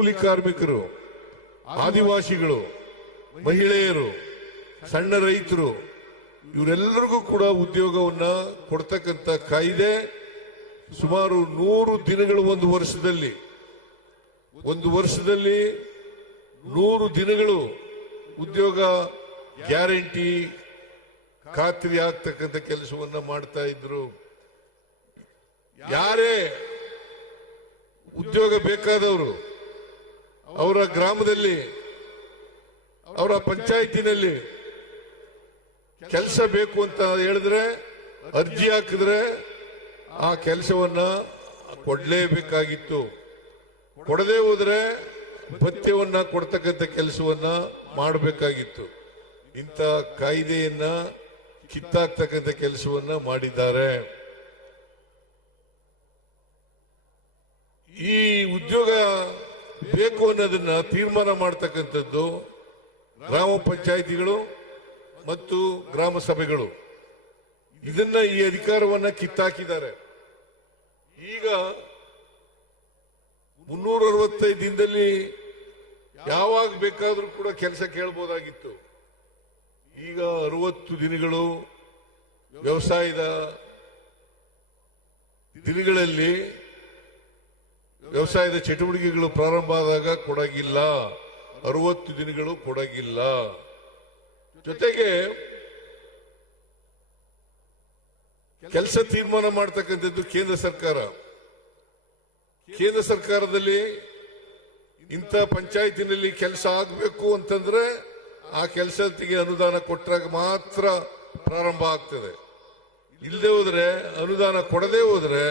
ಕೂಲಿ ಕಾರ್ಮಿಕರು, ಆದಿವಾಸಿಗಳು, ಮಹಿಳೆಯರು, ಸಣ್ಣ ರೈತರು ಇವರೆಲ್ಲರಿಗೂ ಕೂಡ ಉದ್ಯೋಗವನ್ನ ಕೊಡ್ತಕ್ಕಂಥ ಕಾಯ್ದೆ ಸುಮಾರು 100 ದಿನಗಳು ಒಂದು ವರ್ಷದಲ್ಲಿ 100 ದಿನಗಳು ಉದ್ಯೋಗ ಗ್ಯಾರಂಟಿ ಖಾತ್ರಿ ಆಗ್ತಕ್ಕಂಥ ಕೆಲಸವನ್ನ ಮಾಡ್ತಾ ಇದ್ರು. ಯಾರೇ ಉದ್ಯೋಗ ಬೇಕಾದವರು ಅವರ ಗ್ರಾಮದಲ್ಲಿ ಅವರ ಪಂಚಾಯತಿನಲ್ಲಿ ಕೆಲಸ ಬೇಕು ಅಂತ ಹೇಳಿದ್ರೆ ಅರ್ಜಿ ಹಾಕಿದ್ರೆ ಆ ಕೆಲಸವನ್ನ ಕೊಡಲೇಬೇಕಾಗಿತ್ತು. ಕೊಡದೆ ಹೋದ್ರೆ ಭತ್ಯವನ್ನ ಕೊಡ್ತಕ್ಕಂಥ ಕೆಲಸವನ್ನ ಮಾಡಬೇಕಾಗಿತ್ತು. ಇಂಥ ಕಾಯ್ದೆಯನ್ನ ಕಿತ್ತಾಕ್ತಕ್ಕಂಥ ಕೆಲಸವನ್ನ ಮಾಡಿದ್ದಾರೆ. ಈ ಉದ್ಯೋಗ ಬೇಕು ಅನ್ನೋದನ್ನ ತೀರ್ಮಾನ ಮಾಡತಕ್ಕಂಥದ್ದು ಗ್ರಾಮ ಪಂಚಾಯಿತಿಗಳು ಮತ್ತು ಗ್ರಾಮ ಸಭೆಗಳು. ಇದನ್ನ ಈ ಅಧಿಕಾರವನ್ನ ಕಿತ್ತಾಕಿದ್ದಾರೆ. ಈಗ 365 ದಿನದಲ್ಲಿ ಯಾವಾಗ ಬೇಕಾದ್ರೂ ಕೂಡ ಕೆಲಸ ಕೇಳಬಹುದಾಗಿತ್ತು. ಈಗ 60 ದಿನಗಳು ವ್ಯವಸಾಯದ ದಿನಗಳಲ್ಲಿ ವ್ಯವಸಾಯದ ಚಟುವಟಿಕೆಗಳು ಪ್ರಾರಂಭ ಆದಾಗ ಕೊಡಗಿಲ್ಲ, 60 ದಿನಗಳು ಕೊಡಗಿಲ್ಲ. ಜೊತೆಗೆ ಕೆಲಸ ತೀರ್ಮಾನ ಮಾಡತಕ್ಕಂಥದ್ದು ಕೇಂದ್ರ ಸರ್ಕಾರ. ಕೇಂದ್ರ ಸರ್ಕಾರದಲ್ಲಿ ಇಂಥ ಪಂಚಾಯತಿನಲ್ಲಿ ಕೆಲಸ ಆಗಬೇಕು ಅಂತಂದ್ರೆ ಆ ಕೆಲಸಕ್ಕೆ ಅನುದಾನ ಕೊಟ್ಟಾಗ ಮಾತ್ರ ಪ್ರಾರಂಭ ಆಗ್ತದೆ. ಇಲ್ಲದೆ ಹೋದ್ರೆ, ಅನುದಾನ ಕೊಡದೆ ಹೋದ್ರೆ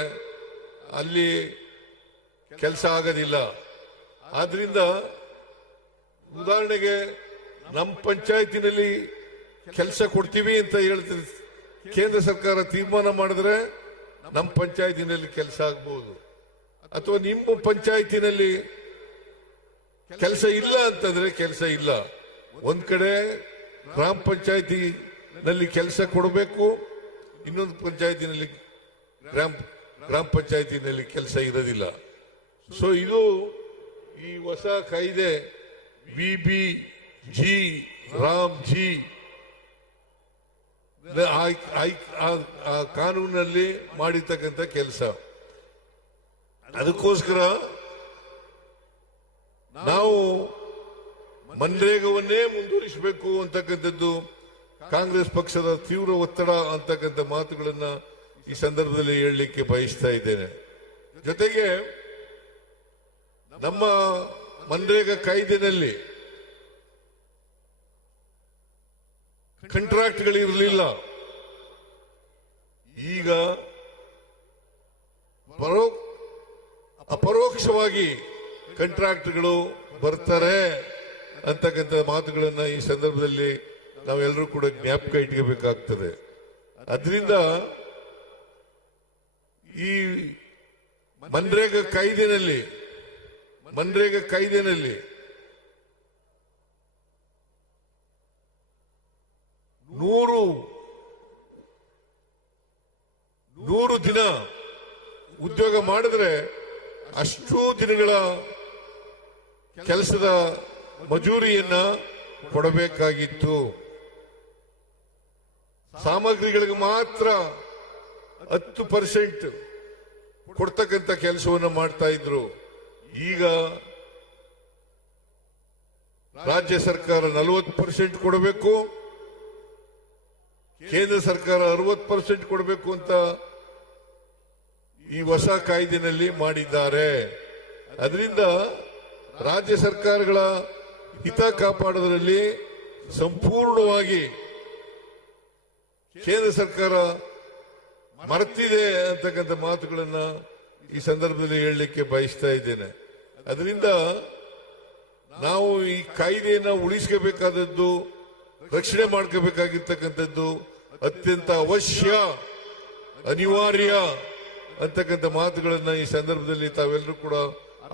ಅಲ್ಲಿ ಕೆಲಸ ಆಗೋದಿಲ್ಲ. ಆದ್ರಿಂದ ಉದಾಹರಣೆಗೆ ನಮ್ಮ ಪಂಚಾಯತಿನಲ್ಲಿ ಕೆಲಸ ಕೊಡ್ತೀವಿ ಅಂತ ಹೇಳ್ತೀವಿ, ಕೇಂದ್ರ ಸರ್ಕಾರ ತೀರ್ಮಾನ ಮಾಡಿದ್ರೆ ನಮ್ಮ ಪಂಚಾಯತಿನಲ್ಲಿ ಕೆಲಸ ಆಗಬಹುದು. ಅಥವಾ ನಿಮ್ಮ ಪಂಚಾಯತಿನಲ್ಲಿ ಕೆಲಸ ಇಲ್ಲ ಅಂತಂದ್ರೆ ಕೆಲಸ ಇಲ್ಲ. ಒಂದ್ ಕಡೆ ಗ್ರಾಮ ಪಂಚಾಯತಿನಲ್ಲಿ ಕೆಲಸ ಕೊಡಬೇಕು, ಇನ್ನೊಂದು ಪಂಚಾಯತಿನಲ್ಲಿ ಗ್ರಾಮ ಪಂಚಾಯತಿನಲ್ಲಿ ಕೆಲಸ ಇರೋದಿಲ್ಲ. ಸೊ ಇದು ಈ ಹೊಸ ಕಾಯ್ದೆ BBG ರಾಮ್ಜಿ ಕಾನೂನಲ್ಲಿ ಮಾಡಿರ್ತಕ್ಕಂಥ ಕೆಲಸ. ಅದಕ್ಕೋಸ್ಕರ ನಾವು ಮನ್ರೇಗವನ್ನೇ ಮುಂದುವರಿಸಬೇಕು ಅಂತಕ್ಕಂಥದ್ದು ಕಾಂಗ್ರೆಸ್ ಪಕ್ಷದ ತೀವ್ರ ಒತ್ತಡ ಅಂತಕ್ಕಂಥ ಮಾತುಗಳನ್ನ ಈ ಸಂದರ್ಭದಲ್ಲಿ ಹೇಳಲಿಕ್ಕೆ ಬಯಸ್ತಾ ಇದ್ದೇನೆ. ಜೊತೆಗೆ ನಮ್ಮ ಮನ್ರೇಗಾ ಕಾಯ್ದೆನಲ್ಲಿ ಕಾಂಟ್ರಾಕ್ಟ್ಗಳಿರಲಿಲ್ಲ. ಈಗ ಅಪರೋಕ್ಷವಾಗಿ ಕಾಂಟ್ರಾಕ್ಟ್ಗಳು ಬರ್ತಾರೆ ಅಂತಕ್ಕಂಥ ಮಾತುಗಳನ್ನ ಈ ಸಂದರ್ಭದಲ್ಲಿ ನಾವೆಲ್ಲರೂ ಕೂಡ ಜ್ಞಾಪಕ ಇಟ್ಕೋಬೇಕಾಗ್ತದೆ. ಅದರಿಂದ ಈ ಮನ್ರೇಗಾ ಕಾಯ್ದೆನಲ್ಲಿ 100 ದಿನ ಉದ್ಯೋಗ ಮಾಡಿದ್ರೆ ಅಷ್ಟು ದಿನಗಳ ಕೆಲಸದ ಮಜೂರಿಯನ್ನ ಕೊಡಬೇಕಾಗಿತ್ತು. ಸಾಮಗ್ರಿಗಳಿಗೆ ಮಾತ್ರ 10% ಕೊಡ್ತಕ್ಕಂಥ ಕೆಲಸವನ್ನು ಮಾಡ್ತಾ ಇದ್ರು. ಈಗ ರಾಜ್ಯ ಸರ್ಕಾರ 40% ಕೊಡಬೇಕು, ಕೇಂದ್ರ ಸರ್ಕಾರ 60% ಕೊಡಬೇಕು ಅಂತ ಈ ಹೊಸ ಕಾಯ್ದೆನಲ್ಲಿ ಮಾಡಿದ್ದಾರೆ. ಅದರಿಂದ ರಾಜ್ಯ ಸರ್ಕಾರಗಳ ಹಿತ ಕಾಪಾಡೋದ್ರಲ್ಲಿ ಸಂಪೂರ್ಣವಾಗಿ ಕೇಂದ್ರ ಸರ್ಕಾರ ಮರೆತಿದೆ ಅಂತಕ್ಕಂಥ ಮಾತುಗಳನ್ನ ಈ ಸಂದರ್ಭದಲ್ಲಿ ಹೇಳಲಿಕ್ಕೆ ಬಯಸ್ತಾ ಇದ್ದೇನೆ. ಅದರಿಂದ ನಾವು ಈ ಕಾಯ್ದೆಯನ್ನ ಉಳಿಸ್ಕೋಬೇಕಾದದ್ದು, ರಕ್ಷಣೆ ಮಾಡ್ಕೋಬೇಕಾಗಿರ್ತಕ್ಕಂಥದ್ದು ಅತ್ಯಂತ ಅವಶ್ಯ, ಅನಿವಾರ್ಯ ಅಂತಕ್ಕಂಥ ಮಾತುಗಳನ್ನ ಈ ಸಂದರ್ಭದಲ್ಲಿ ತಾವೆಲ್ಲರೂ ಕೂಡ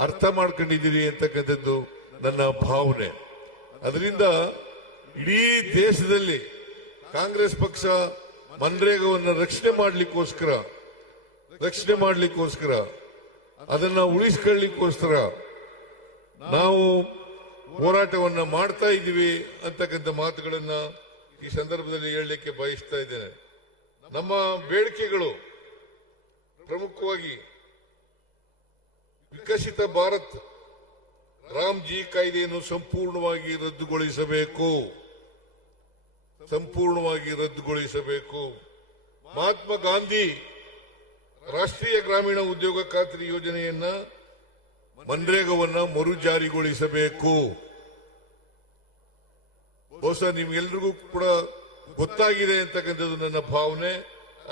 ಅರ್ಥ ಮಾಡ್ಕೊಂಡಿದ್ದೀರಿ ಅಂತಕ್ಕಂಥದ್ದು ನನ್ನ ಭಾವನೆ. ಅದರಿಂದ ಇಡೀ ದೇಶದಲ್ಲಿ ಕಾಂಗ್ರೆಸ್ ಪಕ್ಷ ಮನ್ರೇಗಾವನ್ನು ರಕ್ಷಣೆ ಮಾಡಲಿಕ್ಕೋಸ್ಕರ ಅದನ್ನ ಉಳಿಸ್ಕೊಳ್ಳಿಕ್ಕೋಸ್ಕರ ನಾವು ಹೋರಾಟವನ್ನ ಮಾಡ್ತಾ ಇದ್ದೀವಿ ಅಂತಕ್ಕಂಥ ಮಾತುಗಳನ್ನ ಈ ಸಂದರ್ಭದಲ್ಲಿ ಹೇಳಲಿಕ್ಕೆ ಬಯಸ್ತಾ ಇದ್ದೇನೆ. ನಮ್ಮ ಬೇಡಿಕೆಗಳು ಪ್ರಮುಖವಾಗಿ ವಿಕಸಿತ ಭಾರತ್ ರಾಮ್ಜಿ ಕಾಯ್ದೆಯನ್ನು ಸಂಪೂರ್ಣವಾಗಿ ರದ್ದುಗೊಳಿಸಬೇಕು. ಮಹಾತ್ಮ ಗಾಂಧಿ ರಾಷ್ಟ್ರೀಯ ಗ್ರಾಮೀಣ ಉದ್ಯೋಗ ಖಾತ್ರಿ ಯೋಜನೆಯನ್ನ ಮನ್ರೇಗಾವನ್ನ ಮರುಜಾರಿಗೊಳಿಸಬೇಕು. ಬಹುಶಃ ನಿಮ್ಗೆಲ್ರಿಗೂ ಕೂಡ ಗೊತ್ತಾಗಿದೆ ಅಂತಕ್ಕಂಥದ್ದು ನನ್ನ ಭಾವನೆ.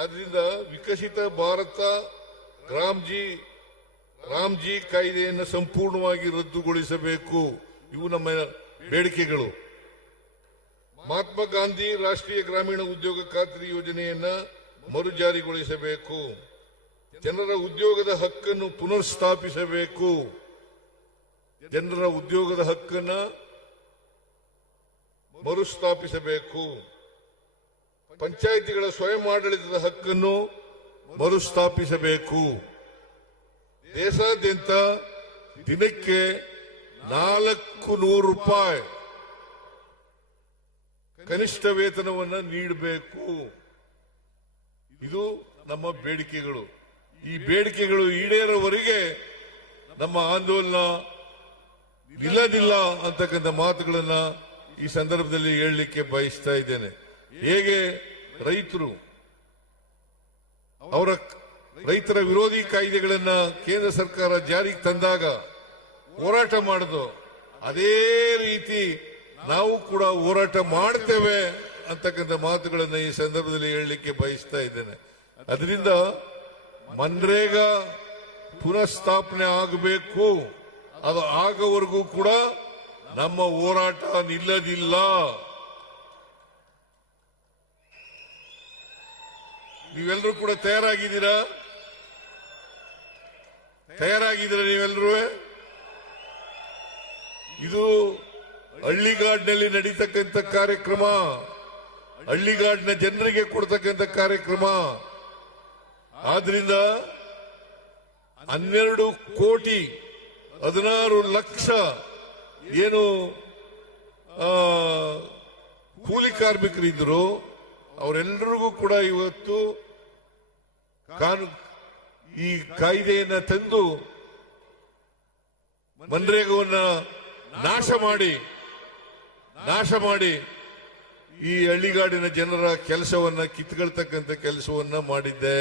ಆದ್ರಿಂದ ವಿಕಸಿತ ಭಾರತ ರಾಮ್ಜಿ ಕಾಯ್ದೆಯನ್ನು ಸಂಪೂರ್ಣವಾಗಿ ರದ್ದುಗೊಳಿಸಬೇಕು. ಇವು ನಮ್ಮ ಬೇಡಿಕೆಗಳು. ಮಹಾತ್ಮ ಗಾಂಧಿ ರಾಷ್ಟ್ರೀಯ ಗ್ರಾಮೀಣ ಉದ್ಯೋಗ ಖಾತ್ರಿ ಯೋಜನೆಯನ್ನ ಮರುಜಾರಿಗೊಳಿಸಬೇಕು. ಜನರ ಉದ್ಯೋಗದ ಹಕ್ಕನ್ನು ಪುನರ್ಸ್ಥಾಪಿಸಬೇಕು. ಜನರ ಉದ್ಯೋಗದ ಹಕ್ಕನ್ನ ಮರುಸ್ಥಾಪಿಸಬೇಕು. ಪಂಚಾಯಿತಿಗಳ ಸ್ವಯಂ ಆಡಳಿತದ ಹಕ್ಕನ್ನು ಮರುಸ್ಥಾಪಿಸಬೇಕು. ದೇಶಾದ್ಯಂತ ದಿನಕ್ಕೆ 400 ರೂಪಾಯಿ ಕನಿಷ್ಠ ವೇತನವನ್ನು ನೀಡಬೇಕು. ಇದು ನಮ್ಮ ಬೇಡಿಕೆಗಳು. ಈ ಬೇಡಿಕೆಗಳು ಈಡೇರೋವರೆಗೆ ನಮ್ಮ ಆಂದೋಲನ ನಿಲ್ಲದಿಲ್ಲ ಅಂತಕ್ಕಂಥ ಮಾತುಗಳನ್ನ ಈ ಸಂದರ್ಭದಲ್ಲಿ ಹೇಳಲಿಕ್ಕೆ ಬಯಸ್ತಾ ಇದ್ದೇನೆ. ಹೇಗೆ ರೈತರ ವಿರೋಧಿ ಕಾಯ್ದೆಗಳನ್ನ ಕೇಂದ್ರ ಸರ್ಕಾರ ಜಾರಿಗೆ ತಂದಾಗ ಹೋರಾಟ ಮಾಡುದು, ಅದೇ ರೀತಿ ನಾವು ಕೂಡ ಹೋರಾಟ ಮಾಡ್ತೇವೆ ಅಂತಕ್ಕಂಥ ಮಾತುಗಳನ್ನ ಈ ಸಂದರ್ಭದಲ್ಲಿ ಹೇಳಲಿಕ್ಕೆ ಬಯಸ್ತಾ ಇದ್ದೇನೆ. ಅದರಿಂದ ಮನ್ರೇಗಾ ಪುನಃಸ್ಥಾಪನೆ ಆಗಬೇಕು. ಅದು ಆಗೋವರೆಗೂ ಕೂಡ ನಮ್ಮ ಹೋರಾಟ ನಿಲ್ಲದಿಲ್ಲ. ನೀವೆಲ್ಲರೂ ಕೂಡ ತಯಾರಾಗಿದ್ದೀರಾ ನೀವೆಲ್ಲರೂ? ಇದು ಹಳ್ಳಿಗಾಡಿನಲ್ಲಿ ನಡೀತಕ್ಕಂಥ ಕಾರ್ಯಕ್ರಮ, ಹಳ್ಳಿಗಾಡಿನ ಜನರಿಗೆ ಕೊಡ್ತಕ್ಕಂಥ ಕಾರ್ಯಕ್ರಮ. ಆದ್ರಿಂದ 16 ಲಕ್ಷ ಏನು ಕೂಲಿ ಕಾರ್ಮಿಕರಿದ್ರು ಅವರೆಲ್ಲರಿಗೂ ಕೂಡ ಇವತ್ತು ಈ ಕಾಯ್ದೆಯನ್ನ ತಂದು ಮನ್ರೇಗಾವನ್ನ ನಾಶ ಮಾಡಿ ಈ ಹಳ್ಳಿಗಾಡಿನ ಜನರ ಕೆಲಸವನ್ನ ಕಿತ್ಕೊಳ್ತಕ್ಕಂಥ ಕೆಲಸವನ್ನ ಮಾಡಿದ್ದೆ.